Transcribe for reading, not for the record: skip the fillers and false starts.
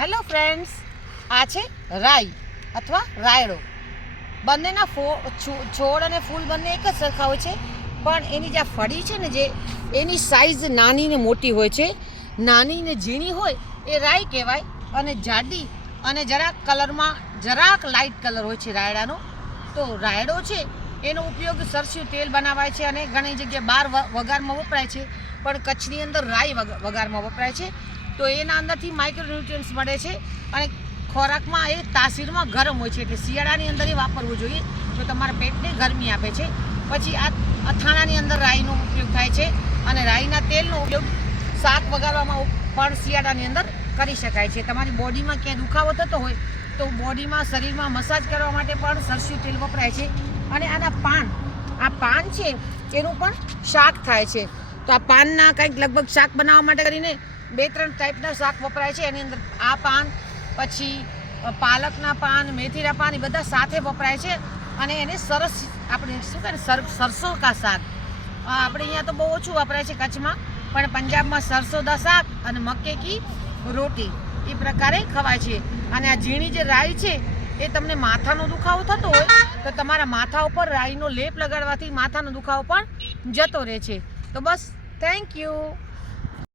Hello friends, આ છે રાઈ અથવા રાયડો. બંનેના છોડ અને ફૂલ બંને એક જ સરખા હોય છે, પણ એની જે ફળી છે ને, જે એની સાઇઝ નાની ને મોટી હોય છે. નાની ને ઝીણી હોય એ રાઈ કહેવાય, અને જાડી અને જરાક કલરમાં જરાક લાઇટ કલર હોય છે રાયડાનો. તો રાયડો છે એનો ઉપયોગ સરસ્યું તેલ બનાવાય છે અને ઘણી જગ્યાએ બહાર વઘારમાં વપરાય છે, પણ કચ્છની અંદર રાઈ વઘારમાં વપરાય છે. તો એના અંદરથી માઇક્રોન્યુટ્રિયન્ટ્સ મળે છે અને ખોરાકમાં એ તાસીરમાં ગરમ હોય છે, એટલે શિયાળાની અંદર એ વાપરવું જોઈએ, તો તમારા પેટને ગરમી આપે છે. પછી આ અથાણાની અંદર રાઈનો ઉપયોગ થાય છે, અને રાઈના તેલનો ઉપયોગ શાક વઘારવામાં પણ શિયાળાની અંદર કરી શકાય છે. તમારી બોડીમાં ક્યાંય દુખાવો થતો હોય તો બોડીમાં શરીરમાં મસાજ કરવા માટે પણ સરસ્યું તેલ વપરાય છે. અને આના પાન છે એનું પણ શાક થાય છે. તો આ પાનના કંઈક લગભગ શાક બનાવવા માટે કરીને 2-3 ટાઈપના શાક વપરાય છે. એની અંદર આ પાન, પછી પાલકના પાન, મેથીના પાન, એ બધા સાથે વપરાય છે. અને એને સરસ આપણે શું કહે સરસો કા શાક, આપણે અહીંયા તો બહુ ઓછું વપરાય છે કચ્છમાં, પણ પંજાબમાં સરસો દા શાક અને મક્કે કી રોટી એ પ્રકારે ખવાય છે. અને આ ઝીણી જે રાઈ છે એ તમને માથાનો દુખાવો થતો હોય તો તમારા માથા ઉપર રાઈનો લેપ લગાડવાથી માથાનો દુખાવો પણ જતો રહે છે. તો બસ, થેન્ક યુ.